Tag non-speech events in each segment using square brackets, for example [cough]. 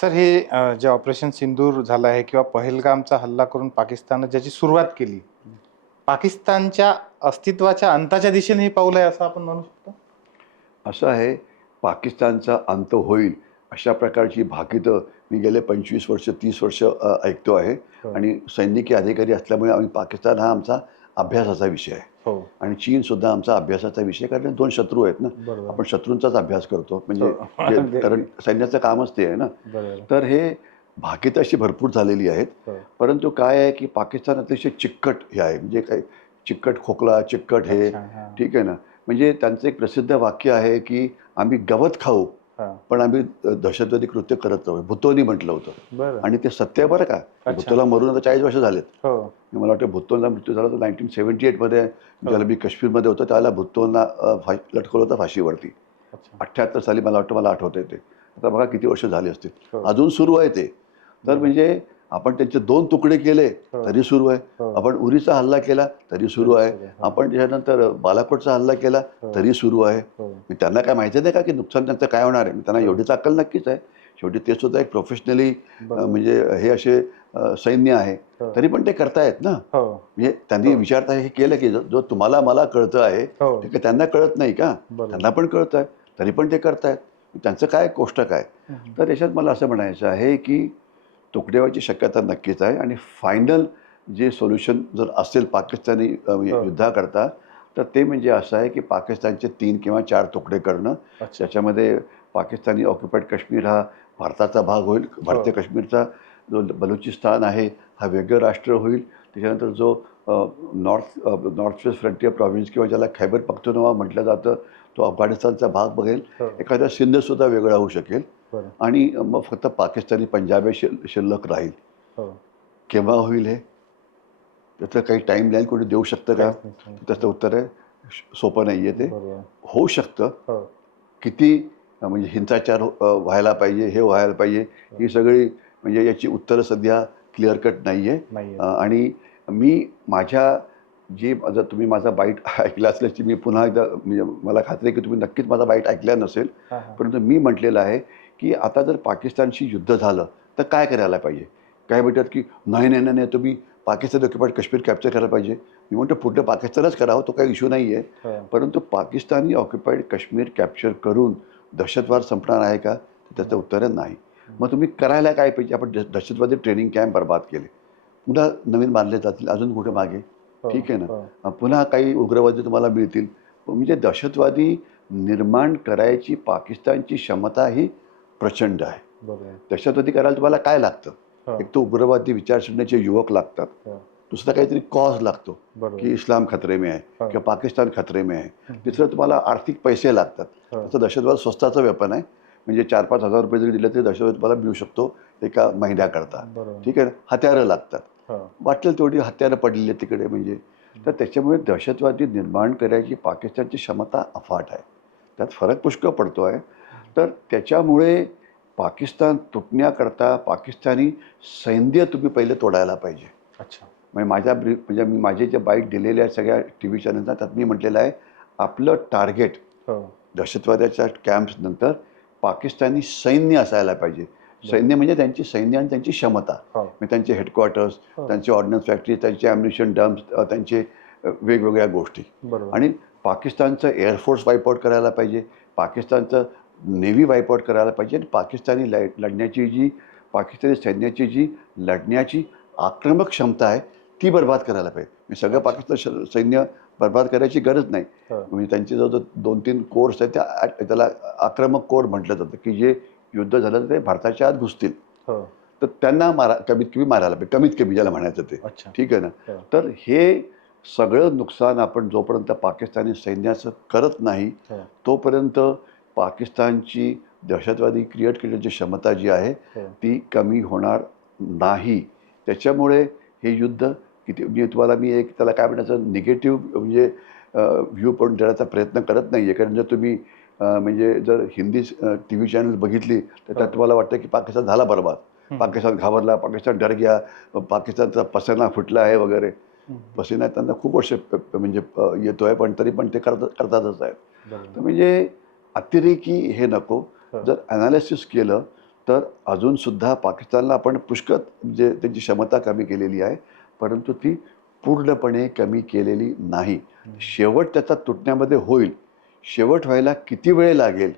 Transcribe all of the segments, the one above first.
Sir हे जे operation सिंदूर झालं आहे किंवा पहलगामचा हल्ला करून पाकिस्ताननं ज्याची सुरुवात केली पाकिस्तानच्या अस्तित्वाच्या अंताच्या दिशेने हे पाऊल आहे असं आपण म्हणू शकतो असं आहे पाकिस्तानचा अंत होईल अशा प्रकारची भाकितं मी गेले पंचवीस वर्ष तीस वर्ष ऐकतो आहे हो. आणि सैनिकी अधिकारी असल्यामुळे आम्ही पाकिस्तान हा आमचा अभ्यासाचा विषय आहे. हो. आणि चीन सुद्धा आमचा अभ्यासाचा विषय कारण दोन शत्रू आहेत ना. आपण शत्रूंचाच अभ्यास करतो. म्हणजे हो. [laughs] कारण सैन्याचं कामच ते आहे ना. तर हे भाकितं अशी भरपूर झालेली आहेत. हो. परंतु काय आहे की पाकिस्तान अतिशय चिकट हे आहे. म्हणजे काय चिकट खोकला चिकट हे. ठीक आहे ना. म्हणजे त्यांचं एक प्रसिद्ध वाक्य आहे की आम्ही गवत खाऊ. पण आम्ही दहशतवादी कृत्य करत नाही भुतोनी म्हटलं होतं. आणि ते सत्य आहे बरं का? भुतोला मरून आता चाळीस वर्ष झालेत. हो. मला वाटतं भुत्तोनचा मृत्यू झाला होता नाईन्टीन सेवन्टी एटमध्ये ज्याला मी काश्मीरमध्ये होतो त्याला फा लटकवलं होतं फाशीवरती. अठ्ठ्याहत्तर साली मला वाटतं मला आठवतं ते. आता बघा किती वर्ष झाली असतील. हो. अजून सुरू आहे ते. तर म्हणजे आपण त्यांचे दोन तुकडे केले हो. तरी सुरू आहे. हो. आपण उरीचा हल्ला केला तरी सुरू आहे. आहे. आपण त्याच्यानंतर बालाकोटचा हल्ला केला हो. तरी सुरू आहे. हो. मी त्यांना काय माहिती नाही का की नुकसान त्यांचं काय होणार आहे? मी त्यांना एवढीच अक्कल नक्कीच आहे. शेवटी ते सुद्धा एक प्रोफेशनली. म्हणजे हे असे सैन्य आहे. हो. तरी पण ते करतायत ना? हो. म्हणजे त्यांनी विचारता हे केलं की जो तुम्हाला मला कळतं आहे हो. ते त्यांना कळत नाही का? त्यांना पण कळत आहे तरी पण ते करतायत. त्यांचं काय गोष्ट काय. तर याच्यात मला असं म्हणायचं आहे की तुकडेवाची शक्यता नक्कीच आहे आणि फायनल जे सोल्युशन जर असेल पाकिस्तानी अ, हो. युद्धाकरता तर ते म्हणजे असं आहे की पाकिस्तानचे तीन किंवा चार तुकडे करणं. त्याच्यामध्ये पाकिस्तानी ऑक्युपाईड काश्मीर हा भारताचा भाग होईल. भारतीय काश्मीरचा जो बलुचिस्तान आहे हा वेगळं राष्ट्र होईल. त्याच्यानंतर जो north north west frontier province किंवा ज्याला खैबर पख्तुनवा म्हटलं जातं तो अफगाणिस्तानचा भाग बघेल. हो. एखादा सिंधसुद्धा वेगळा होऊ शकेल. आणि मग फक्त पाकिस्तानी पंजाबी शिल शिल्लक राहील. हो. केव्हा होईल हे? त्याचं काही टाईम लाईन कोणी देऊ शकतं का. त्याचं उत्तर आहे. सोपं नाही आहे ते होऊ शकतं. हो. किती म्हणजे हिंसाचार व्हायला पाहिजे हे व्हायला पाहिजे ही सगळी म्हणजे याची उत्तरं सध्या क्लिअर कट नाही आहे आणि मी माझ्या जी जर तुम्ही माझा बाईट [laughs] ऐकला असल्याची मी पुन्हा एकदा म्हणजे मला खात्री आहे की तुम्ही नक्कीच माझा बाईट ऐकला नसेल. परंतु मी म्हटलेलं आहे की आता जर पाकिस्तानशी युद्ध झालं तर काय करायला पाहिजे? काय म्हणतात की नाही नाही नाही तुम्ही पाकिस्तान ऑक्युपाईड काश्मीर कॅप्चर करायला पाहिजे. मी म्हणतो पुढलं पाकिस्तानच करावं तो काही इश्यू नाही आहे हो. परंतु पाकिस्तानी ऑक्युपाईड काश्मीर कॅप्चर करून दहशतवाद संपणार आहे का? त्याचं उत्तर आहे नाही. मग तुम्ही करायला काय पाहिजे? आपण दह- दहशतवादी ट्रेनिंग कॅम्प बर्बाद केले. पुन्हा नवीन बांधले जातील अजून कुठे मागे? हो, ठीक आहे ना? हो. पुन्हा काही उग्रवादी तुम्हाला मिळतील. म्हणजे दहशतवादी निर्माण करायची पाकिस्तानची क्षमता ही प्रचंड आहे. दहशतवादी करायला तुम्हाला काय लागतं. एक तर उग्रवादी विचारसरणीचे युवक लागतात. दुसरा काहीतरी कॉज लागतो की इस्लाम खतरे में आहे हो. किंवा पाकिस्तान खतरे में आहे. तिसरं तुम्हाला आर्थिक पैसे लागतात. तसं दहशतवाद स्वस्ताचं वेपन आहे. म्हणजे चार पाच हजार रुपये जरी दिले तरी दहशतवाद तुम्हाला मिळू शकतो एका महिन्याकरता. ठीक आहे हत्यारं लागतात. वाटेल तेवढी हत्यारं पडलेली तिकडे म्हणजे. तर त्याच्यामुळे दहशतवादी निर्माण करायची पाकिस्तानची क्षमता अफाट आहे. त्यात फरक पुष्कळ पडतो आहे. तर त्याच्यामुळे पाकिस्तान तुटण्याकरता पाकिस्तानी सैन्य तुम्ही पहिले तोडायला पाहिजे. अच्छा. म्हणजे माझ्या ब्री म्हणजे मी माझे जे बाईट दिलेले आहेत सगळ्या टी व्ही चॅनलना त्यात मी म्हटलेलं आहे आपलं टार्गेट हो. दहशतवाद्याच्या कॅम्प्स नंतर पाकिस्तानी सैन्य असायला पाहिजे. सैन्य म्हणजे त्यांची सैन्य आणि त्यांची क्षमता. म्हणजे त्यांचे हेडक्वार्टर्स हो. त्यांचे ऑर्डनन्स फॅक्टरी त्यांचे ॲम्युनिशन डम्प्स त्यांचे वेगवेगळ्या गोष्टी. आणि पाकिस्तानचं एअरफोर्स वाईपआउट करायला पाहिजे. पाकिस्तानचं नेव्ही वाईपआउट करायला पाहिजे आणि पाकिस्तानी लढ लढण्याची जी पाकिस्तानी सैन्याची जी लढण्याची आक्रमक क्षमता आहे ती बर्बाद करायला पाहिजे. म्हणजे सगळं पाकिस्तान सैन्य बर्बाद करायची गरज नाही. म्हणजे त्यांचे जो जो दोन तीन कोर्स आहेत त्या त्याला आक्रमक कोर म्हटलं जातं की जे युद्ध झालं तर ते भारताच्या आत घुसतील. तर त्यांना मारा कमीत कमी मारायला पाहिजे. कमीत कमी ज्याला म्हणायचं ते. ठीक आहे ना. तर हे सगळं नुकसान आपण जोपर्यंत पाकिस्तानी सैन्याचं करत नाही तोपर्यंत पाकिस्तानची दहशतवादी क्रिएट करण्याची क्षमता जी आहे हो. ती कमी होणार नाही. त्याच्यामुळे हे युद्ध किती मी तुम्हाला मी एक त्याला काय म्हणायचं निगेटिव्ह म्हणजे व्ह्यू पॉईंट देण्याचा प्रयत्न करत नाही आहे कारण जर तुम्ही म्हणजे जर हिंदी टी व्ही चॅनल बघितली तर त्यात हो. तुम्हाला वाटतं की पाकिस्तान झाला बरबाद. पाकिस्तान घाबरला पाकिस्तान डर गया पाकिस्तानचा पसना फुटला आहे वगैरे. पसिना त्यांना खूप वर्ष म्हणजे येतो आहे पण तरी पण ते करत करतातच आहेत. तर म्हणजे अतिरेकी हे नको. जर ॲनालिसिस केलं तर अजूनसुद्धा पाकिस्तानला आपण पुष्कळ म्हणजे त्यांची क्षमता कमी केलेली आहे परंतु ती पूर्णपणे कमी केलेली नाही शेवट त्याचा तुटण्यामध्ये होईल शेवट व्हायला किती वेळ लागेल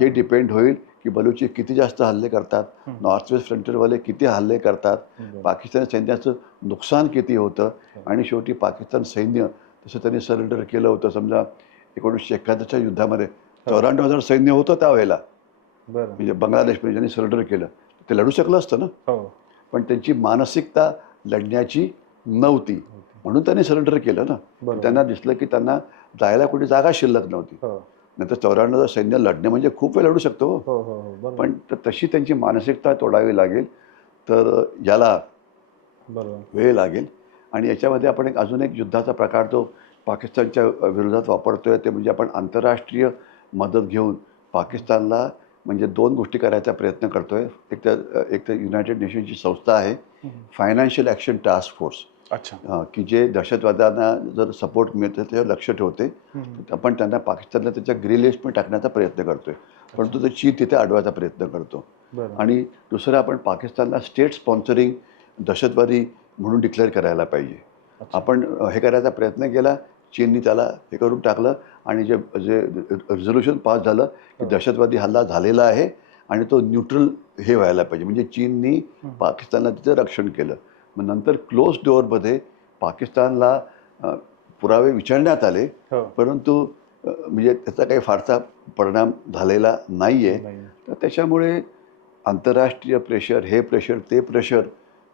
हे डिपेंड होईल की बलुची किती जास्त हल्ले करतात. नॉर्थ वेस्ट फ्रंटियरवाले किती हल्ले करतात. पाकिस्तानी सैन्याचं नुकसान किती होतं. आणि शेवटी पाकिस्तान सैन्य तसं त्यांनी सरेंडर केलं होतं समजा एकोणीसशे एकाहत्तरच्या युद्धामध्ये चौऱ्याण्णव हजार सैन्य होतं त्यावेळेला. म्हणजे बांगलादेशमध्ये ज्यांनी सरेंडर केलं ते लढू शकलं असतं ना? हो. पण त्यांची मानसिकता लढण्याची नव्हती. म्हणून त्यांनी सरेंडर केलं ना. त्यांना दिसलं की त्यांना जायला कुठे जागा शिल्लक नव्हती. हो. नंतर चौऱ्याण्णव हजार सैन्य लढणे म्हणजे खूप वेळ लढू शकतो. हो. हो हो. हो पण तशी त्यांची मानसिकता तोडावी लागेल तर याला वेळ लागेल. आणि याच्यामध्ये आपण एक अजून एक युद्धाचा प्रकार जो पाकिस्तानच्या विरोधात वापरतोय ते म्हणजे आपण आंतरराष्ट्रीय मदत घेऊन पाकिस्तानला म्हणजे दोन गोष्टी करायचा प्रयत्न करतोय. एक तर एक तर युनायटेड नेशनची संस्था आहे फायनान्शियल ॲक्शन टास्क फोर्स अच्छा. की जे दहशतवाद्यांना जर सपोर्ट मिळतं त्याच्यावर लक्ष ठेवते. आपण त्यांना पाकिस्तानला त्याच्या ग्रे लिस्टमध्ये टाकण्याचा प्रयत्न करतोय. परंतु ते चीन तिथे अडवायचा प्रयत्न करतो. आणि दुसरं आपण पाकिस्तानला स्टेट स्पॉन्सरिंग दहशतवादी म्हणून डिक्लेअर करायला पाहिजे. आपण हे करायचा प्रयत्न केला चीननी त्याला हे करून टाकलं आणि जे जे रिझोल्युशन पास झालं की हो. दहशतवादी हल्ला झालेला आहे आणि तो न्यूट्रल हे व्हायला पाहिजे. म्हणजे चीननी. पाकिस्तानला तिचं रक्षण केलं. मग नंतर क्लोज डोअरमध्ये पाकिस्तानला पुरावे विचारण्यात आले. हो. परंतु म्हणजे त्याचा काही फारसा परिणाम झालेला नाही आहे. तर त्याच्यामुळे आंतरराष्ट्रीय प्रेशर हे प्रेशर ते प्रेशर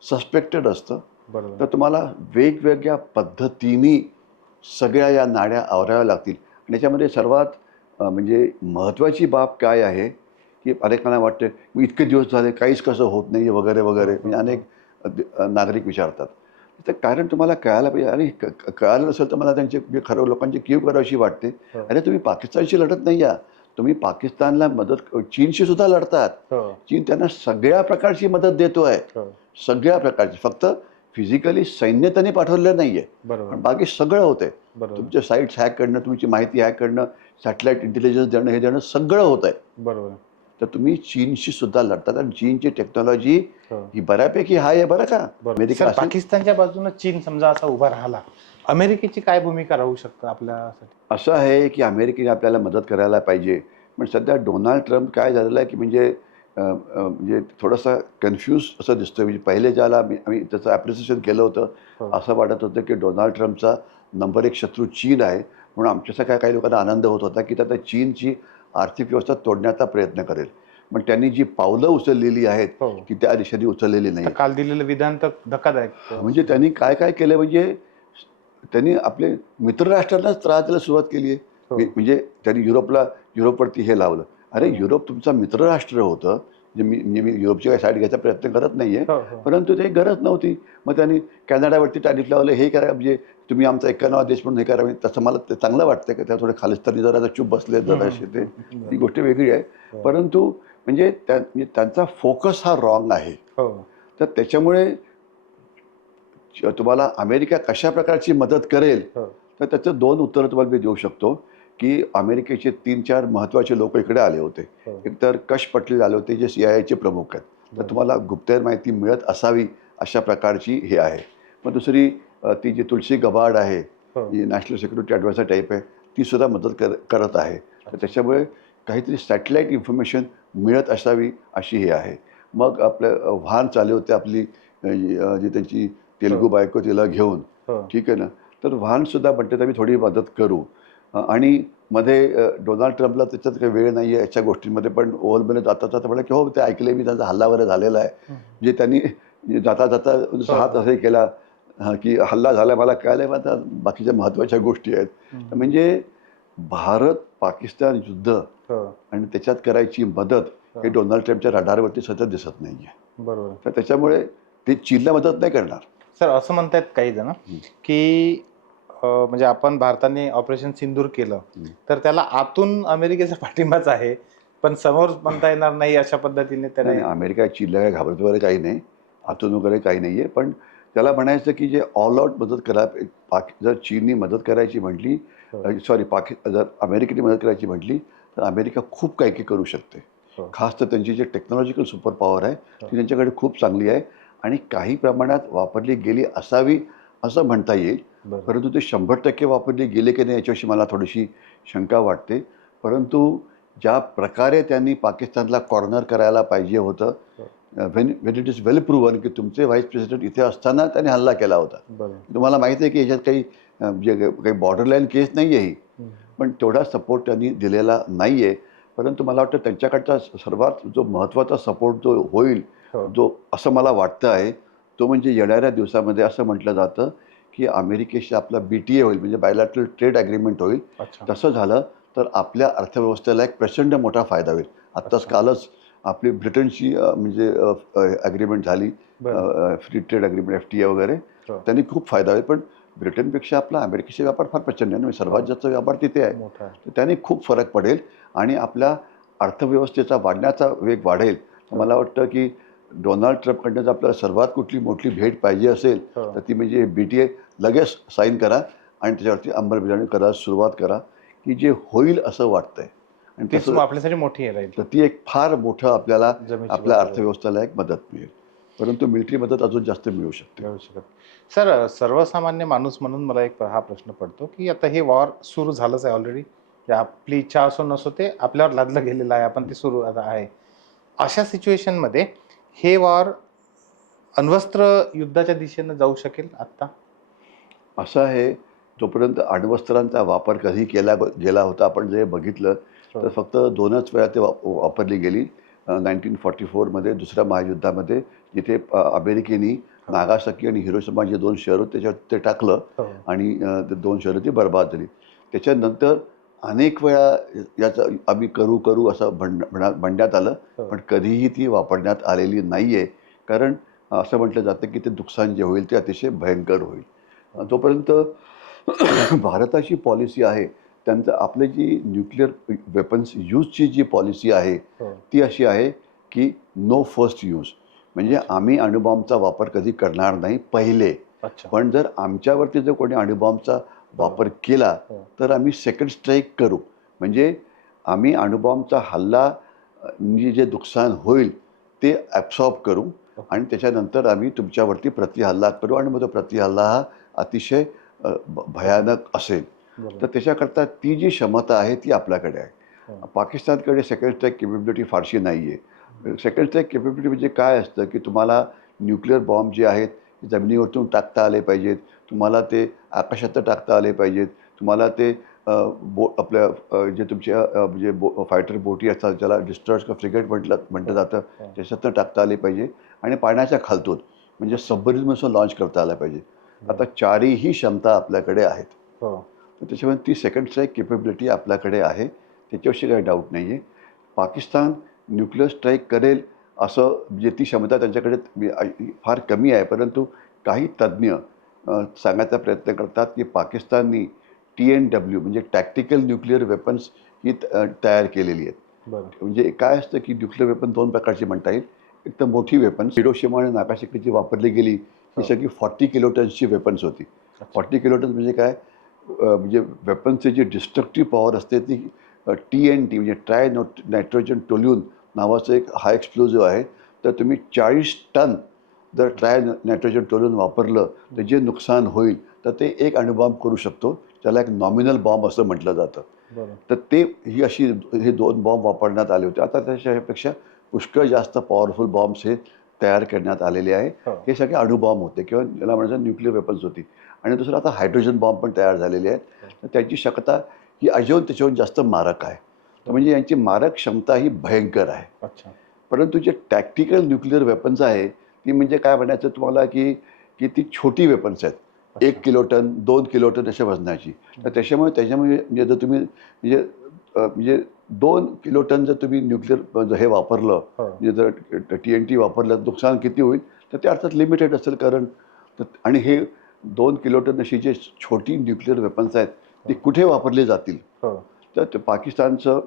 सस्पेक्टेड असतं. तर तुम्हाला वेगवेगळ्या पद्धतीने सगळ्या या नाड्या आवराव्या लागतील. आणि याच्यामध्ये सर्वात म्हणजे महत्त्वाची बाब काय आहे की अनेकांना वाटतं "मी इतके दिवस झाले काहीच कसं होत नाही वगैरे वगैरे म्हणजे अनेक अ, द- अ, नागरिक विचारतात. तर कारण तुम्हाला कळायला पाहिजे क- कळालं नसेल तर मला त्यांची म्हणजे खरं लोकांची कीव करावीशी वाटते. हो. अरे तुम्ही पाकिस्तानशी लढत नाही या तुम्ही पाकिस्तानला मदत चीनशी सुद्धा लढतात. हो. चीन त्यांना सगळ्या प्रकारची मदत देतो आहे हो. सगळ्या प्रकारची. फक्त फिजिकली सैन्य त्यांनी पाठवलेलं नाही आहे बरोबर. पण बाकी सगळं होतंय. तुमचे साईट्स हॅक करणं तुमची माहिती हॅक करणं सॅटेलाईट इंटेलिजन्स देणं हे देणं सगळं होत आहे बरोबर. तर तुम्ही चीनशी सुद्धा लढतात आणि चीनची टेक्नॉलॉजी हो. ही बऱ्यापैकी हाय आहे बरं का. अमेरिका पाकिस्तानच्या बाजूने चीन समजा असा उभा राहिला अमेरिकेची काय भूमिका राहू शकतं आपल्यासाठी? असं आहे की अमेरिकेने आपल्याला मदत करायला पाहिजे. पण सध्या डोनाल्ड ट्रम्प काय झालेलं आहे की म्हणजे म्हणजे थोडंसं कन्फ्यूज असं दिसतोय. म्हणजे पहिले ज्याला आम्ही आम्ही त्याचं ॲप्रिसिएशन केलं होतं हो. असं वाटत होतं की डोनाल्ड ट्रम्पचा नंबर एक शत्रू चीन आहे. म्हणून आमच्यासारख्या काही लोकांना आनंद होत होता की आता चीनची आर्थिक व्यवस्था तोडण्याचा प्रयत्न करेल. पण त्यांनी जी पावलं उचललेली आहेत हो. की त्या दिशेने उचललेली नाही. काल दिलेलं विधान तर धक्कादायक. म्हणजे त्यांनी काय काय केलं? म्हणजे त्यांनी आपले मित्रराष्ट्रांनाच त्रास द्यायला सुरुवात केली आहे. हो. म्हणजे- म्हणजे त्यांनी युरोपला युरोपवरती हे लावलं. अरे युरोप तुमचा मित्रराष्ट्र होतं. म्हणजे मी म्हणजे मी युरोपची काही साईड घ्यायचा प्रयत्न करत नाही आहे हो हो. परंतु ते गरज नव्हती. मग त्यांनी कॅनडावरती टॅरिफ लावलं. हे करा म्हणजे तुम्ही आमचा एकावन्नावा देश म्हणून हे करा. म्हणजे तसं मला ते चांगलं वाटतं की? त्या थोडे खालिस्तानी जरा चूप बसले जराशे ते. ती गोष्ट वेगळी आहे. हो. परंतु म्हणजे त्या म्हणजे त्यांचा फोकस हा रॉंग आहे. हो. तर त्याच्यामुळे तुम्हाला अमेरिका कशा प्रकारची मदत करेल? हो. तर त्याचं दोन उत्तरं तुम्हाला मी देऊ शकतो. की अमेरिकेचे तीन चार महत्त्वाचे लोक इकडे आले होते. हो. एक तर कश पटेल आले होते जे सी आय आयचे प्रमुख आहेत. तर. तुम्हाला गुप्तहेर माहिती मिळत असावी अशा प्रकारची हे आहे. मग दुसरी ती जी तुलसी गबाड आहे हो. जी नॅशनल सिक्युरिटी ॲडवायझर टाईप आहे ती सुद्धा मदत कर करत आहे. तर त्याच्यामुळे काहीतरी सॅटेलाईट इन्फॉर्मेशन मिळत असावी अशी हे आहे. मग आपलं वाहन चालू होते आपली जी त्यांची तेलुगू हो. बायको तिला घेऊन. ठीक आहे ना? तर वाहनसुद्धा म्हणते तर मी थोडी मदत करू. आणि मध्ये डोनाल्ड ट्रम्पला त्याच्यात काही वेळ नाही आहे याच्या गोष्टींमध्ये पण ओव्हरमध्ये जाता जाता म्हणलं की हो ते ऐकले मी त्यांचा हल्ला वगैरे झालेला आहे. जे त्यांनी जाता जाता हात असे केला हा, की हल्ला झाला मला कळालं आता बाकीच्या महत्त्वाच्या गोष्टी आहेत. म्हणजे भारत पाकिस्तान युद्ध हो. आणि त्याच्यात करायची मदत हे. डोनाल्ड ट्रम्पच्या रडारवरती सतत दिसत नाही आहे बरोबर. तर त्याच्यामुळे ते चीनला मदत नाही करणार. सर असं म्हणतायत काही जण हं. की म्हणजे आपण भारताने ऑपरेशन सिंदूर केलं हं. तर त्याला आतून अमेरिकेचा [laughs] पाठिंबाच आहे पण समोर म्हणता येणार नाही अशा पद्धतीने त्याने नाही अमेरिका चीनला काही घाबरत वगैरे काही नाही आतून वगैरे काही नाही आहे पण त्याला म्हणायचं की जे ऑल आउट मदत करा पाक जर चीननी मदत करायची म्हटली हो. सॉरी पाकि जर अमेरिकेने मदत करायची म्हटली तर अमेरिका खूप काही काही करू शकते हो. खास तर त्यांची जी टेक्नॉलॉजिकल सुपर पॉवर आहे ती त्यांच्याकडे खूप चांगली आहे आणि काही प्रमाणात वापरली गेली असावी असं म्हणता येईल. परंतु ते शंभर टक्के वापरली गेले की नाही याच्याविषयी मला थोडीशी शंका वाटते परंतु ज्या प्रकारे त्यांनी पाकिस्तानला कॉर्नर करायला पाहिजे होतं when when it is well proven की तुमचे व्हाईस प्रेसिडेंट इथे असताना त्यांनी हल्ला केला होता. तुम्हाला माहिती आहे की याच्यात काही जे काही बॉर्डरलाईन केस नाही आहे ही. पण तेवढा सपोर्ट त्यांनी दिलेला नाही आहे परंतु मला वाटतं त्यांच्याकडचा सर्वात जो महत्त्वाचा सपोर्ट जो होईल हो. जो असं मला वाटतं आहे तो म्हणजे येणाऱ्या दिवसामध्ये असं म्हटलं जातं की अमेरिकेशी आपला बी टी ए होईल म्हणजे बायलॅटरल ट्रेड ॲग्रीमेंट होईल तसं झालं तर आपल्या अर्थव्यवस्थेला एक प्रचंड मोठा फायदा होईल आत्ताच. कालच आपली ब्रिटनची अ, म्हणजे ॲग्रीमेंट झाली. Free trade agreement F T A वगैरे हो. त्यांनी खूप फायदा होईल पण ब्रिटनपेक्षा आपला अमेरिकेचा व्यापार फार प्रचंड आहे ना सर्वात हो. जास्त व्यापार तिथे आहे. तर त्याने खूप फरक पडेल आणि आपल्या अर्थव्यवस्थेचा वाढण्याचा वेग वाढेल तर मला वाटतं की डोनाल्ड ट्रम्पकडनं जर आपल्याला सर्वात कुठली मोठी भेट पाहिजे असेल हो. तर ती म्हणजे बी टी ए लगेच साईन करा आणि त्याच्यावरती अंमलबजावणी करायला सुरुवात करा की जे होईल असं वाटतंय. आणि मग आपल्यासाठी मोठी आहे तर ती एक फार मोठं आपल्याला आपल्या. अर्थव्यवस्थेला एक मदत मिळेल. परंतु मिलिटरी मदत अजून जास्त मिळू शकते. मिळू शकत सर सर्वसामान्य माणूस म्हणून मला एक हा प्रश्न पडतो की आता हे वॉर सुरू झालंच आहे ऑलरेडी आपली इच्छा असो नसो ते आपल्यावर लादलं गेलेलं आहे. आपण ते सुरू आता आहे. अशा सिच्युएशनमध्ये हे वॉर अण्वस्त्र युद्धाच्या दिशेनं जाऊ शकेल आत्ता? असं आहे जोपर्यंत अण्वस्त्रांचा वापर कधी केला गेला होता आपण जे बघितलं तर फक्त दोनच वेळा ते वाप वापरली गेली. नाईन्टीन फॉर्टी फोरमध्ये दुसऱ्या महायुद्धामध्ये जिथे अमेरिकेनी नागासाकी आणि हिरोशिमा जे दोन शहर होते त्याच्यावर ते टाकलं हो. आणि दोन शहरं ती बर्बाद झाली. त्याच्यानंतर अनेक वेळा याचं आम्ही करू करू असं म्हणा- म्हणण्यात आलं. हो. पण कधीही ती वापरण्यात आलेली नाही आहे कारण असं म्हटलं जातं की ते नुकसान जे होईल ते अतिशय भयंकर होईल. जोपर्यंत [clears throat] भारताची पॉलिसी आहे. त्यांचं आपली जी न्यूक्लिअर वेपन्स यूजची जी पॉलिसी आहे हो. ती अशी आहे की नो फर्स्ट यूज. म्हणजे आम्ही अणुबॉम्बचा वापर कधी करणार नाही पहिले. पण जर आमच्यावरती जर कोणी अणुबॉम्बचा वापर केला हो. तर आम्ही सेकंड स्ट्राईक करू म्हणजे आम्ही अणुबॉम्बचा हल्ला म्हणजे जे नुकसान होईल ते ॲब्सॉर्ब करू आणि त्याच्यानंतर आम्ही तुमच्यावरती प्रतिहल्ला करू आणि मग तो प्रतिहल्ला हा अतिशय भयानक असेल. तर त्याच्याकरता ती जी क्षमता आहे ती आपल्याकडे आहे हो. पाकिस्तानकडे सेकंड स्ट्राईक केपेबिलिटी फारशी नाही आहे सेकंड स्ट्राईक केपेबिलिटी म्हणजे काय असतं की तुम्हाला न्यूक्लिअर बॉम्ब जे आहेत जमिनीवरतून टाकता आले पाहिजेत तुम्हाला ते आकाशात टाकता आले पाहिजेत. तुम्हाला ते बो आपल्या जे तुमच्या म्हणजे बो फायटर बोटी असतात ज्याला डिस्ट्रॉज का फ्रिगेट म्हटलं म्हटलं जातं हो. त्याच्यातनं टाकता आले पाहिजे. आणि पाण्याच्या खालतून म्हणजे सबमरीनपासून लॉन्च करता आलं पाहिजे. आता चारही क्षमता आपल्याकडे आहेत. हो. तर त्याच्यामुळे ती सेकंड स्ट्राईक केपेबिलिटी आपल्याकडे आहे. त्याच्याविषयी काही डाऊट नाही आहे पाकिस्तान न्यूक्लिअर स्ट्राईक करेल असं म्हणजे ती क्षमता त्यांच्याकडे फार कमी आहे. परंतु काही तज्ज्ञ सांगायचा प्रयत्न करतात की पाकिस्ताननी टी एन डब्ल्यू म्हणजे टॅक्टिकल न्यूक्लिअर वेपन्स ही तयार केलेली आहेत. म्हणजे काय असतं की न्यूक्लिअर वेपन दोन प्रकारची म्हणता येईल एक तर मोठी वेपन्स हिरोशिमा आणि नागासाकी जी वापरली गेली ही हो. सगळी फॉर्टी किलो टन्सची वेपन्स होती. फॉर्टी किलो टन्स म्हणजे काय म्हणजे वेपन्सची जी डिस्ट्रक्टिव्ह पॉवर असते ती टी एन टी म्हणजे ट्राय नोट नायट्रोजन टोल्यून नावाचं एक हा एक्सप्लोजिव्ह आहे तर तुम्ही चाळीस टन जर ट्राय नायट्रोजन टोल्यून वापरलं तर जे नुकसान होईल तर ते एक अणुबॉम्ब करू शकतो. त्याला एक नॉमिनल बॉम्ब असं म्हटलं जातं. तर ते ही अशी हे दोन बॉम्ब वापरण्यात आले होते. आता त्याच्यापेक्षा पुष्कळ जास्त पॉवरफुल बॉम्ब्स हे तयार करण्यात आलेले आहे. हो. हे सगळे अणुबॉम्ब होते किंवा याला म्हणायचं न्यूक्लिअर वेपन्स होती. आणि दुसरं आता हायड्रोजन बॉम्ब पण तयार झालेले आहेत. तर त्याची शक्यता ही अजून त्याच्याहून जास्त मारक आहे. तर म्हणजे यांची मारक क्षमता ही भयंकर आहे. परंतु जे टॅक्टिकल न्यूक्लिअर वेपन्स आहे ती म्हणजे काय म्हणायचं तुम्हाला की की ती छोटी वेपन्स आहेत. एक किलो टन दोन किलो टन अशा वजनाची. तर त्याच्यामुळे त्याच्यामुळे म्हणजे जर तुम्ही म्हणजे म्हणजे दोन किलो टन जर तुम्ही न्यूक्लिअर हे वापरलं हो. म्हणजे जर टी एन टी वापरलं नुकसान किती होईल? तर ते अर्थात लिमिटेड असेल कारण तर- आणि हे दोन किलो टन अशी जे छोटी न्यूक्लिअर वेपन्स आहेत ती कुठे वापरली जातील? हो. तर पाकिस्तानचं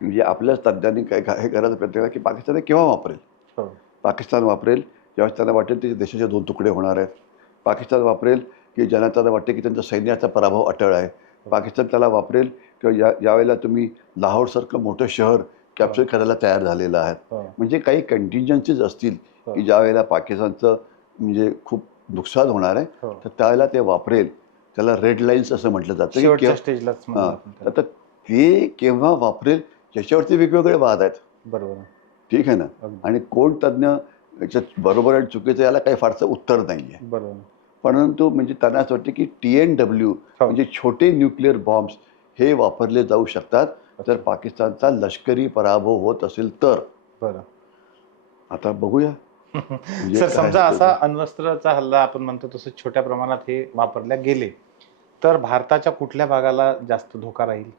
म्हणजे आपल्याच तज्ज्ञांनी काय हे करायचा प्रयत्न केला की पाकिस्तान हे केव्हा वापरेल? हो. पाकिस्तान वापरेल ज्यावेळेस त्यांना वाटेल की देशाचे दोन तुकडे होणार आहेत. पाकिस्तान वापरेल की ज्यांना त्यांना वाटते की त्यांचा सैन्याचा पराभव अटळ आहे. पाकिस्तान त्याला वापरेल किंवा या यावेळेला तुम्ही लाहोरसारखं मोठं शहर कॅप्चर करायला तयार झालेला आहे. म्हणजे काही कंटिंजन्सीज असतील. की ज्या वेळेला पाकिस्तानचं म्हणजे खूप नुकसान होणार आहे. तर त्यावेळेला ते वापरेल. त्याला रेड लाईन्स असं म्हटलं जातं. हां. आता ते केव्हा वापरेल याच्यावरती वेगवेगळे वाद आहेत. बरोबर. ठीक आहे ना. आणि कोण तज्ज्ञ याच्यात बरोबर आणि चुकीचं याला काही फारसं उत्तर नाही आहे बरोबर. परंतु म्हणजे त्यांना असं वाटतं की टी एन डब्ल्यू. म्हणजे छोटे न्यूक्लिअर बॉम्ब्स हे वापरले जाऊ शकतात. जर. पाकिस्तानचा लष्करी पराभव होत असेल तर. बरं. आता बघूया. [laughs] म्हणजे सर समजा असा अण्वस्त्राचा हल्ला आपण म्हणतो तसं छोट्या प्रमाणात हे वापरल्या गेले तर भारताच्या कुठल्या भागाला जास्त धोका राहील?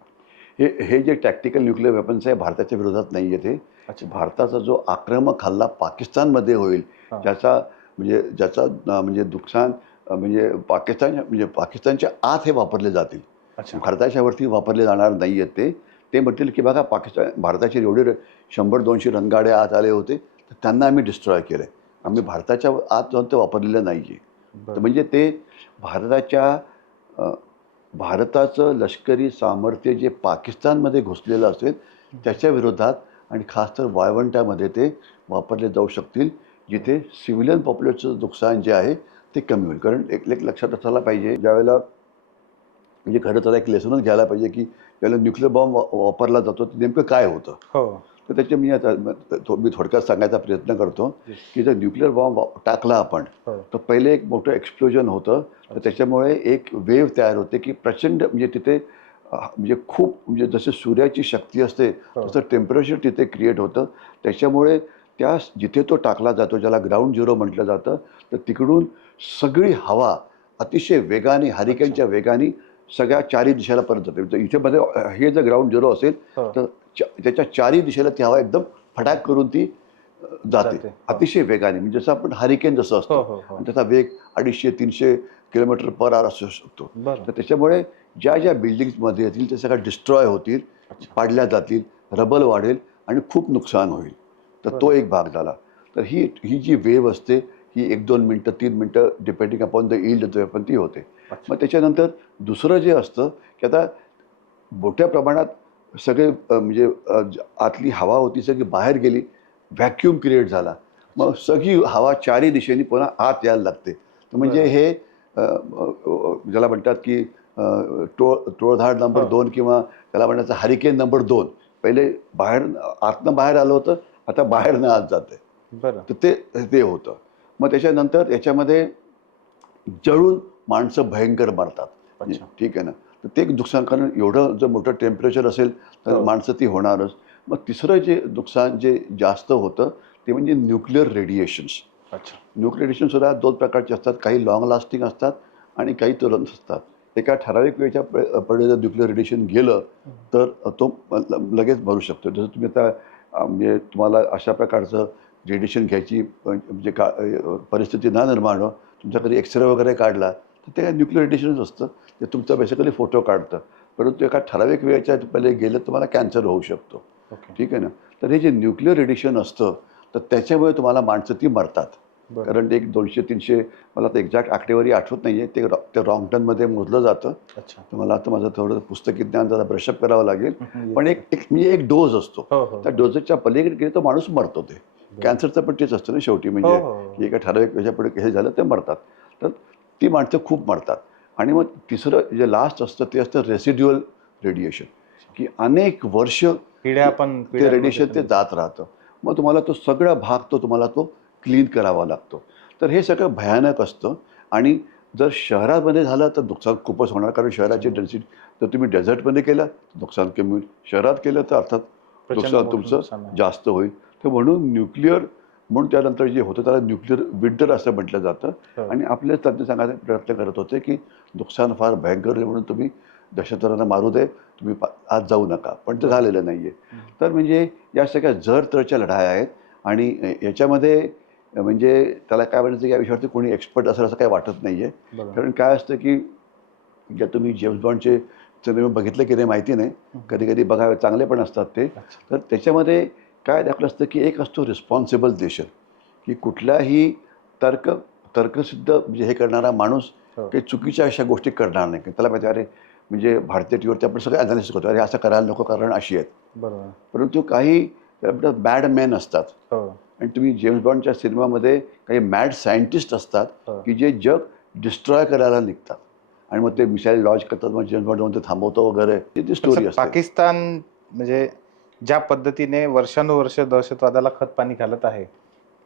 हे हे जे टॅक्टिकल न्यूक्लिअर वेपन्स आहे भारताच्या विरोधात नाही आहे ते. भारताचा जो आक्रमक हल्ला पाकिस्तानमध्ये होईल. ज्याचा म्हणजे ज्याचा म्हणजे नुकसान म्हणजे पाकिस्तान म्हणजे पाकिस्तानच्या आत हे वापरले जातील. अच्छा. भारताच्या वरती वापरले जाणार नाही आहेत ते. ते म्हणतील की बघा पाकिस्तान भारताचे एवढे शंभर दोनशे रणगाडे आत आले होते तर त्यांना आम्ही डिस्ट्रॉय केलं आम्ही भारताच्या आत जाऊन ते वापरलेलं नाही आहे तर. म्हणजे ते भारताच्या भारताचं लष्करी सामर्थ्य जे पाकिस्तानमध्ये घुसलेलं असेल त्याच्या विरोधात आणि खास तर वाळवंटामध्ये ते वापरले जाऊ शकतील जिथे सिव्हिलियन पॉप्युलेशनचं नुकसान जे आहे ते कमी होईल. कारण एक एक लक्षात असायला पाहिजे ज्यावेळेला म्हणजे खरं तर एक लेसनच घ्यायला पाहिजे की ज्यावेळेला न्यूक्लिअर बॉम्ब वापरला जातो ते नेमकं काय होतं? हो. तर त्याचे मी आता थो- मी थोडक्यात सांगायचा प्रयत्न करतो की जर न्यूक्लिअर बॉम्ब टाकला आपण हो. तर पहिले एक मोठं एक्सप्लोजन होतं. तर त्याच्यामुळे एक वेव तयार होते की प्रचंड म्हणजे तिथे म्हणजे खूप म्हणजे जसे सूर्याची शक्ती असते हो. तसं टेम्परेचर तिथे क्रिएट होतं. त्याच्यामुळे त्या जिथे तो टाकला जातो ज्याला ग्राउंड झिरो म्हटलं जातं तर तिकडून सगळी हवा अतिशय वेगाने हरिकेनच्या वेगाने सगळ्या चारी दिशेला परत जाते. इथे मध्ये हे जर ग्राउंड झिरो असेल तर च्या- त्याच्या चारी दिशेला ती हवा एकदम फटाक करून ती जाते. अतिशय वेगाने. म्हणजे जसं आपण हरिकेन जसं हो असतं हो हो. आणि त्याचा वेग अडीचशे तीनशे किलोमीटर पर आवर असू शकतो. तर त्याच्यामुळे ज्या ज्या बिल्डिंग्समध्ये येतील ते सगळ्या डिस्ट्रॉय होतील. पाडल्या जातील रबल वाढेल आणि खूप नुकसान होईल. तर तो एक भाग झाला. तर ही ही जी वेव असते ही एक दोन मिनटं तीन मिनटं depending upon the yield weapon ती होते. मग त्याच्यानंतर दुसरं जे असतं की आता मोठ्या प्रमाणात सगळे म्हणजे आतली हवा होती सगळी बाहेर गेली व्हॅक्यूम क्रिएट झाला. मग सगळी हवा चारी दिशेने पुन्हा आत यायला लागते. तर म्हणजे. हे ज्याला म्हणतात की टोळ टोळधाड नंबर. दोन किंवा त्याला म्हणायचं हरिकेन नंबर दोन. पहिले बाहेर आतनं बाहेर आलं होतं आता बाहेरनं आत जाते बरं. तर ते ते होतं. मग त्याच्यानंतर याच्यामध्ये जळून माणसं भयंकर मरतात. ठीक आहे ना? तर ते एक नुकसान कारण एवढं जर मोठं टेम्परेचर असेल तर हो. माणसं ती होणारच. मग तिसरं जे नुकसान जे जास्त होतं ते म्हणजे न्यूक्लिअर रेडिएशन्स अच्छा. न्यूक्लिअर रेडिएशन सुद्धा दोन प्रकारचे असतात. काही लॉंग लास्टिंग असतात आणि काही तुरंत असतात. एका ठराविक वेळेच्या प- पुढे जर न्यूक्लिअर रेडिएशन गेलं तर तो लगेच भरू शकतो. जसं तुम्ही आता म्हणजे तुम्हाला अशा प्रकारचं रेडिएशन घ्यायची म्हणजे का परिस्थिती ना निर्माण हो तुमचा कधी एक्सरे वगैरे काढला तर ते न्यूक्लिअर रेडिएशनच असतं. ते तुमचं बेसिकली फोटो काढतं. परंतु एका ठराविक वेळेच्या पहिले गेलं तर तुम्हाला कॅन्सर होऊ शकतो. ठीक आहे ना? तर हे जे न्यूक्लिअर रेडिएशन असतं तर त्याच्यामुळे तुम्हाला माणसं ती मरतात. कारण ते एक दोनशे तीनशे मला आता एक्झॅक्ट आकडेवारी आठवत नाही आहे ते ते रॉंगटनमध्ये मोजलं जातं. अच्छा. तर मला आता माझं थोडं पुस्तकी ज्ञान जरा ब्रशअप करावं लागेल. पण एक एक म्हणजे एक डोज असतो. हो हो. त्या डोजेसच्या पलीकडे गेले तर माणूस मरतो ते. कॅन्सरचं पण तेच असतं ना शेवटी. म्हणजे हो, एका ठराविक याच्यापुढे हे झालं ते मरतात. तर ती माणसं खूप मरतात. आणि मग तिसरं जे लास्ट असतं ते असतं रेसिड्युअल रेडिएशन की अनेक वर्ष पिढ्या पण ते रेडिएशन ते जात राहतं. मग तुम्हाला तो सगळा भाग तो तुम्हाला तो क्लीन करावा लागतो. तर हे सगळं भयानक असतं. आणि जर शहरामध्ये झालं तर नुकसान खूपच होणार. कारण शहराची डेन्सिटी जर तुम्ही डेझर्टमध्ये केलं तर नुकसान कमी होईल. शहरात केलं तर अर्थात नुकसान तुमचं. जास्त होईल. तर म्हणून न्यूक्लिअर म्हणून त्यानंतर जे होतं त्याला न्यूक्लिअर विंटर असं म्हटलं जातं. आणि आपले तज्ज्ञ सांगायचा प्रयत्न करत होते की नुकसान फार भयंकर आहे म्हणून तुम्ही दहशतवाद्यांना मारू दे तुम्ही आत जाऊ नका पण ते झालेलं नाही आहे. तर म्हणजे या सगळ्या जर तरच्या लढाया आहेत आणि याच्यामध्ये म्हणजे त्याला काय म्हणायचं या विषयावरती कोणी एक्सपर्ट असेल असं काही वाटत नाही आहे. कारण काय असतं की ज्या तुम्ही जेम्स बॉन्डचे सिनेमे बघितले की नाही माहिती नाही कधी कधी बघावे चांगले पण असतात ते. तर त्याच्यामध्ये काय दाखलं असतं की एक असतो रिस्पॉन्सिबल देश की कुठल्याही तर्क तर्कसिद्ध म्हणजे हे करणारा माणूस हो. काही चुकीच्या अशा गोष्टी करणार नाही. त्याला माहिती अरे म्हणजे भारतीय टीव्हीवरती आपण सगळं अनालिसिस करतो अरे असं करायला नको कारण अशी आहेत. परंतु काही बॅड मॅन असतात. हो. आणि तुम्ही जेम्स बॉन्डच्या सिनेमामध्ये काही मॅड सायंटिस्ट असतात हो. की जे जग डिस्ट्रॉय करायला निघतात. आणि मग ते मिसाईल लॉन्च करतात मग जेम्स बॉन्ड थांबवतो वगैरे. ती स्टोरी असते. पाकिस्तान म्हणजे ज्या पद्धतीने वर्षानुवर्ष दहशतवादाला खतपाणी घालत आहे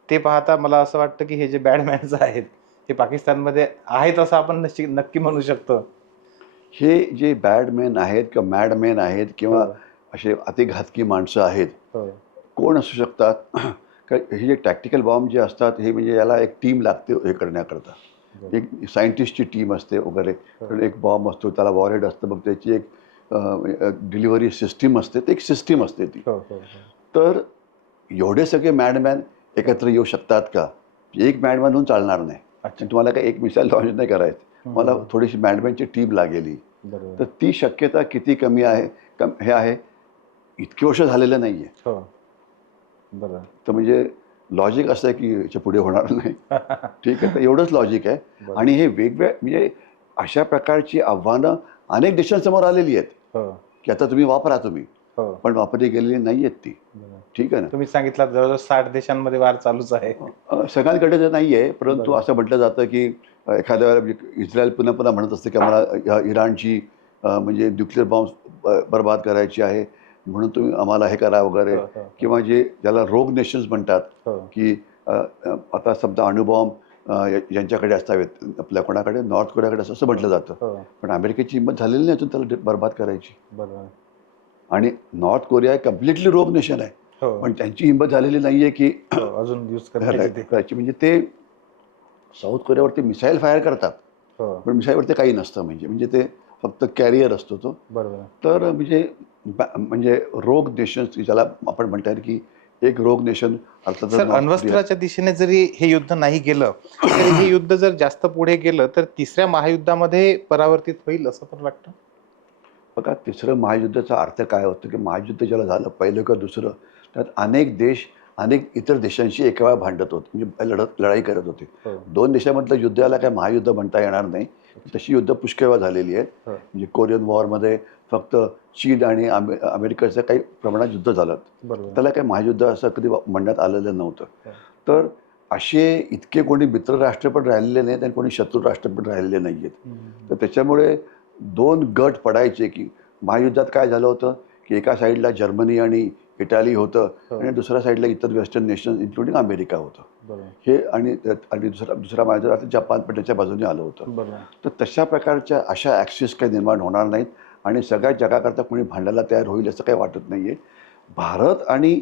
ते पाहता मला असं वाटतं की हे जे बॅडमॅन्स आहेत हे पाकिस्तानमध्ये आहेत असं आपण नक्की नक्की म्हणू शकतो. हे जे बॅड मॅन आहेत किंवा मॅड मॅन आहेत किंवा हो, असे अतिघातकी माणसं आहेत हो, कोण असू शकतात? [clears throat] का हे जे टॅक्टिकल बॉम्ब जे असतात हे म्हणजे याला एक टीम लागते हे करण्याकरता. बरोबर. एक सायंटिस्टची टीम असते वगैरे. एक बॉम्ब असतो त्याला वॉरेड असतं मग त्याची एक डिलिव्हरी सिस्टीम असते ते एक सिस्टीम असते ती. हो, हो, हो. तर एवढे सगळे मॅडमॅन एकत्र येऊ शकतात का? एक मॅडमॅन होऊन चालणार नाही. अच्छा. तुम्हाला काही एक मिसाईल लॉन्च नाही करायचं. मला. थोडीशी मॅडमॅनची टीम लागेली. तर ती शक्यता किती कमी आहे? कम हे आहे इतकी वर्ष झालेलं नाही आहे हो तर म्हणजे लॉजिक असं आहे की याच्यापुढे होणार नाही. [laughs] ठीक आहे तर एवढंच लॉजिक आहे. आणि हे वेगवेगळे म्हणजे अशा प्रकारची आव्हानं अनेक देशांसमोर आलेली आहेत. की आता तुम्ही वापरा तुम्ही. हो. पण वापरली गेलेली नाही आहेत ती. ठीक आहे ना? तुम्ही सांगितलं जवळजवळ साठ देशांमध्ये वार चालूच आहे. सगळ्यांकडे तर नाही आहे परंतु. असं म्हटलं जातं की एखाद्या वेळेला म्हणजे इस्रायल पुन्हा पुन्हा म्हणत असते की आम्हाला इराणची म्हणजे न्यूक्लिअर बॉम्ब बर्बाद करायची आहे म्हणून तुम्ही आम्हाला हे करा वगैरे. हो, हो, किंवा जे ज्याला रोग नेशन्स म्हणतात हो. की आता समजा अणुबॉम्ब यांच्याकडे असावेत. आपल्या कोणाकडे? नॉर्थ कोरियाकडे असं असं म्हटलं जातं. हो पण अमेरिकेची हिंमत झालेली नाही अजून त्याला बर्बाद करायची. बरोबर. आणि North Korea completely rogue nation आहे. हो. पण त्यांची हिंमत झालेली नाही आहे की हो, अजून यूज करायचे म्हणजे ते साऊथ कोरियावरती मिसाईल फायर करतात. पण मिसाईलवरती काही नसतं म्हणजे. म्हणजे ते फक्त कॅरियर असतो तो. बरोबर. तर म्हणजे म्हणजे रोग नेशन ज्याला आपण म्हणता येईल की एक रोग नेशन अर्थात सर अण्वस्त्राच्या दिशेने जरी हे युद्ध नाही गेलं तरी हे [coughs] युद्ध जर जास्त पुढे गेलं तर तिसऱ्या महायुद्धामध्ये परावर्तित होईल असं पण वाटतं? बघा तिसरं महायुद्धाचा अर्थ काय होतं की महायुद्ध ज्याला झालं पहिलं का दुसरं त्यात अनेक देश अनेक इतर देशांशी एका वेळा भांडत होते म्हणजे लढत लढाई करत होते. हो. दोन देशामधलं युद्ध याला काय महायुद्ध म्हणता येणार नाही. तशी युद्ध पुष्कळ झालेली आहेत. म्हणजे कोरियन वॉरमध्ये फक्त चीन आणि अमे अमेरिकेचं काही प्रमाणात युद्ध झालं त्याला काही महायुद्ध असं कधी म्हणण्यात आलेलं नव्हतं. तर असे इतके कोणी मित्र राष्ट्र पण राहिलेले नाहीत आणि कोणी शत्रू राष्ट्र पण राहिलेले नाही आहेत. तर त्याच्यामुळे दोन गट पडायचे की महायुद्धात काय झालं होतं की एका साईडला जर्मनी आणि इटाली होतं. आणि दुसऱ्या साईडला इतर वेस्टर्न नेशन इन्क्लुडिंग अमेरिका होतं हे आणि आणि दुसरा दुसरा महायुद्धात जपान पण त्याच्या बाजूने आलं होतं. तर तशा प्रकारच्या अशा ॲक्सिस काही निर्माण होणार नाहीत आणि सगळ्या जगाकरता कोणी भांडायला तयार होईल असं काही वाटत नाही आहे भारत आणि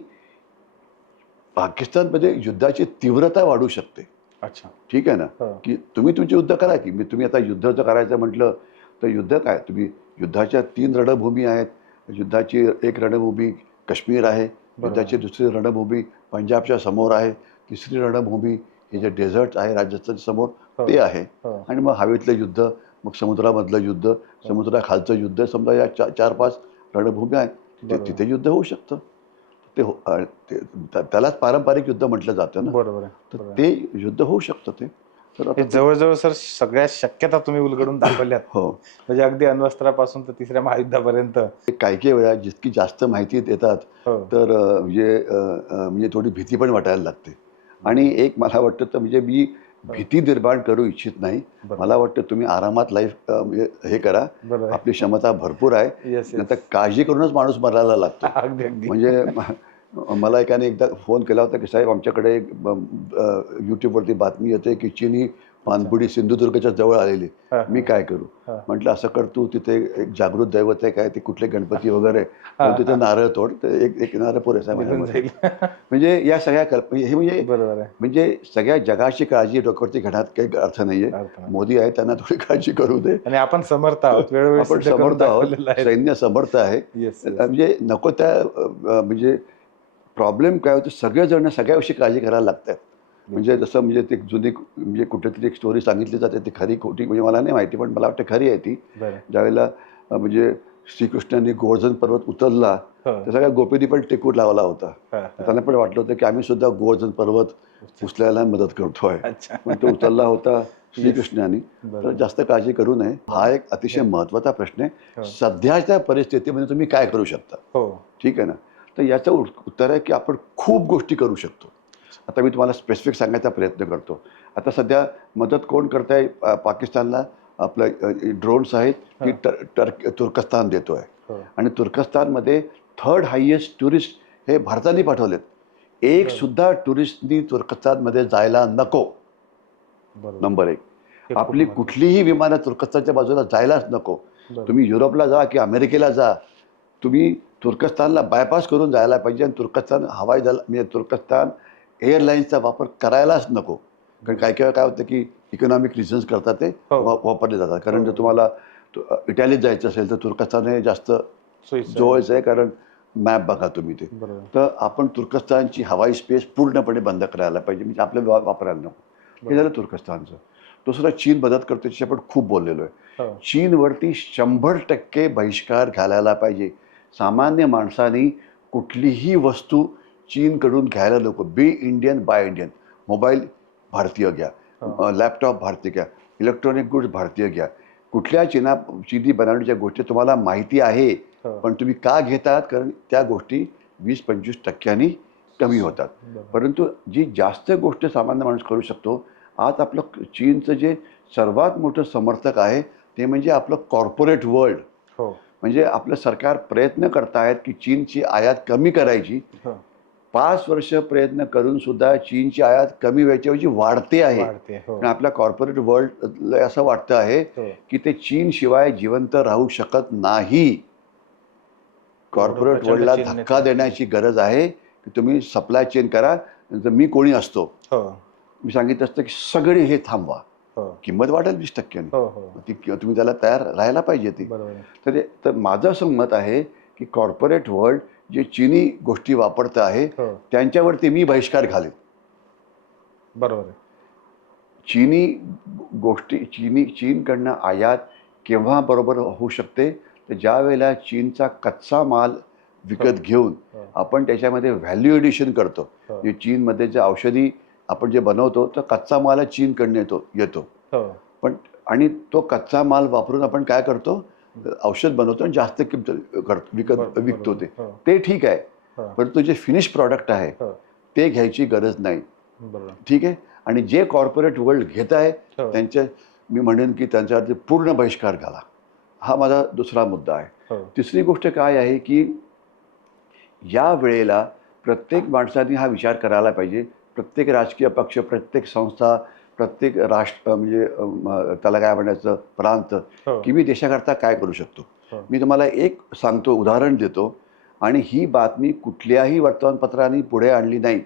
पाकिस्तानमध्ये युद्धाची तीव्रता वाढू शकते. अच्छा. ठीक आहे ना? हो. की तुम्ही तुमची युद्ध करा की मी तुम्ही आता युद्ध जर करायचं म्हटलं तर युद्ध काय? तुम्ही युद्धाच्या तीन रणभूमी आहेत. युद्धाची एक रणभूमी काश्मीर आहे. युद्धाची दुसरी रणभूमी पंजाबच्या समोर आहे. तिसरी रणभूमी हे जे डेझर्ट आहे राजस्थान समोर हो. ते आहे. हो. आणि मग हवेतलं युद्ध मग समुद्रामधलं युद्ध समुद्राखालचं युद्ध समजा या चा चार पाच रणभूमी आहेत. ते. तिथे युद्ध होऊ शकतं. ते हो त्यालाच पारंपरिक युद्ध म्हटलं जातं ना. बरोबर आहे तर. ते युद्ध होऊ शकतं ते. तर हे जवळजवळ सर सगळ्या शक्यता तुम्ही उलगडून [coughs] दाखवल्यात. हो. म्हणजे अगदी अण्वस्त्रापासून तर तिसऱ्या महायुद्धापर्यंत. काही काही वेळा जितकी जास्त माहिती देतात हो. तर म्हणजे म्हणजे थोडी भीती पण वाटायला लागते. आणि एक मला वाटतं तर म्हणजे मी भीती निर्माण करू इच्छित नाही. मला वाटतं तुम्ही आरामात लाईफ म्हणजे हे करा. आपली क्षमता भरपूर आहे. नंतर काळजी करूनच माणूस मरायला लागतो. [laughs] म्हणजे मला एकाने एकदा फोन केला होता की साहेब आमच्याकडे यूट्यूबवरती बातमी येते की चीनी पानपुडी सिंधुदुर्गच्या जवळ आलेली. मी काय करू. म्हटलं असं कर तू तिथे एक जागृत दैवत आहे काय ते कुठले गणपती वगैरे तो तिथे नारळ तोड ते एक एक नारळ पुरेसा [laughs] म्हणजे या सगळ्या कल्प हे म्हणजे म्हणजे सगळ्या जगाची काळजी डोक्यावरती घेण्यात काही अर्थ नाहीये. मोदी आहे त्यांना थोडी काळजी करू दे. आणि आपण समर्थ आहोत आपण समर्थ आहोत. सैन्य समर्थ आहे. म्हणजे नको त्या म्हणजे प्रॉब्लेम काय होतं सगळेजण सगळ्या विषयी काळजी करायला लागतात. म्हणजे जसं म्हणजे ते जुनी म्हणजे कुठेतरी एक स्टोरी सांगितली जाते ती खरी खोटी म्हणजे मला नाही माहिती पण मला वाटतं खरी आहे ती. ज्यावेळेला म्हणजे श्रीकृष्णांनी गोवर्धन पर्वत उचलला हो, त्या सगळ्या गोपींनी पण टेकूट लावला होता. त्यांना पण वाटलं होतं की आम्ही सुद्धा गोवर्धन पर्वत उचलायला मदत करतोय. पण तो उचलला होता [laughs] श्रीकृष्णाने. तर जास्त काळजी करू नये. हा एक अतिशय महत्त्वाचा प्रश्न आहे. हो. सध्याच्या परिस्थितीमध्ये तुम्ही काय करू शकता? हो. ठीक आहे ना? तर याचं उत- उत्तर आहे की आपण खूप गोष्टी करू शकतो. आता मी तुम्हाला स्पेसिफिक सांगायचा प्रयत्न करतो. आता सध्या मदत कोण करत आहे पाकिस्तानला आपलं ड्रोन्स आहेत की टर तुर्कस्तान देतो आहे हो. आणि तुर्कस्तानमध्ये थर्ड हायेस्ट टुरिस्ट हे भारताने पाठवलेत. एक. सुद्धा टुरिस्टनी तुर्कस्तानमध्ये जायला नको. नंबर एक. आपली. कुठलीही विमानं तुर्कस्तानच्या बाजूला जायलाच नको. तुम्ही युरोपला जा की अमेरिकेला जा. तुम्ही तुर्कस्तानला बायपास करून जायला पाहिजे आणि तुर्कस्तान हवाई दल म्हणजे तुर्कस्तान एअरलाईन्सचा वापर करायलाच नको. कारण काय काय काय होतं की इकॉनॉमिक रिझन्स करतात ते हो. वा- वापरले जातात. कारण जर हो. तुम्हाला तु- इटालीत जायचं असेल तर तुर्कस्तान हे जास्त सोयीचं आहे. जवळचं आहे कारण मॅप बघा तुम्ही ते. बरोबर. तर आपण तुर्कस्तानची हवाई स्पेस पूर्णपणे बंद करायला पाहिजे. म्हणजे आपल्या वा- वापरायला नको. हे झालं तुर्कस्तानचं. दुसरं चीन मदत करतो त्याची आपण खूप बोललेलो आहे. हो. चीनवरती शंभर टक्के बहिष्कार घालायला पाहिजे. सामान्य माणसाने कुठलीही वस्तू चीनकडून घ्यायला नको. Be Indian buy Indian mobile भारतीय घ्या. लॅपटॉप भारतीय घ्या. इलेक्ट्रॉनिक गुड्स भारतीय घ्या. कुठल्या चीना चीनी बनवण्याच्या गोष्टी तुम्हाला माहिती आहे. पण तुम्ही का घेतात? कारण त्या गोष्टी वीस पंचवीस टक्क्यांनी कमी होतात. परंतु जी जास्त गोष्ट सामान्य माणूस करू शकतो आज आपलं चीनचं जे सर्वात मोठं समर्थक आहे ते म्हणजे आपलं कॉर्पोरेट वर्ल्ड हो. म्हणजे आपलं सरकार प्रयत्न करतायत की चीनची आयात कमी करायची. पाच वर्ष प्रयत्न करून सुद्धा चीनची आयात कमी व्हायच्याऐवजी वाढते आहे. वाढते हो. आपल्या कॉर्पोरेट वर्ल्ड असं वाटतं आहे हो. की ते चीन शिवाय जिवंत राहू शकत नाही. कॉर्पोरेट वर्ल्डला धक्का देण्याची गरज आहे की तुम्ही सप्लाय चेन करा जर मी कोणी असतो हो. मी सांगितलं असतं की सगळे हे थांबवा. किंमत वाढेल वीस टक्क्याने. ती तुम्ही त्याला तयार राहायला पाहिजे ते- तर माझं असं मत आहे की कॉर्पोरेट वर्ल्ड जे चीनी गोष्टी वापरतं आहे हो. त्यांच्यावरती मी बहिष्कार घालेन. बरोबर आहे. चीनी गोष्टी चीनी चीनकडनं आयात केव्हा बरोबर होऊ शकते? तर ज्या वेळेला चीनचा कच्चा माल विकत घेऊन हो. आपण त्याच्यामध्ये व्हॅल्यू एडिशन करतो हो. जे चीनमध्ये जे औषधी आपण जे बनवतो तर कच्चा माल हा चीनकडनं येतो येतो. हो. पण आणि तो कच्चा माल वापरून आपण काय करतो? औषध बनवतो आणि जास्त किंमत करतो विकत विकतो ते. ते ठीक आहे परंतु जे फिनिश प्रॉडक्ट आहे. ते घ्यायची गरज नाही. ठीक आहे? आणि जे कॉर्पोरेट वर्ल्ड घेत आहे हो, त्यांच्या मी म्हणेन की त्यांच्यावरती पूर्ण बहिष्कार घाला. हा माझा दुसरा मुद्दा आहे. हो. तिसरी गोष्ट काय आहे की या वेळेला प्रत्येक माणसाने हा विचार करायला पाहिजे. प्रत्येक राजकीय पक्ष प्रत्येक संस्था प्रत्येक राष्ट्र म्हणजे त्याला काय म्हणायचं प्रांत हो. की मी देशाकरता काय करू शकतो? हो. मी तुम्हाला एक सांगतो उदाहरण देतो आणि ही बातमी कुठल्याही वर्तमानपत्राने पुढे आणली नाही.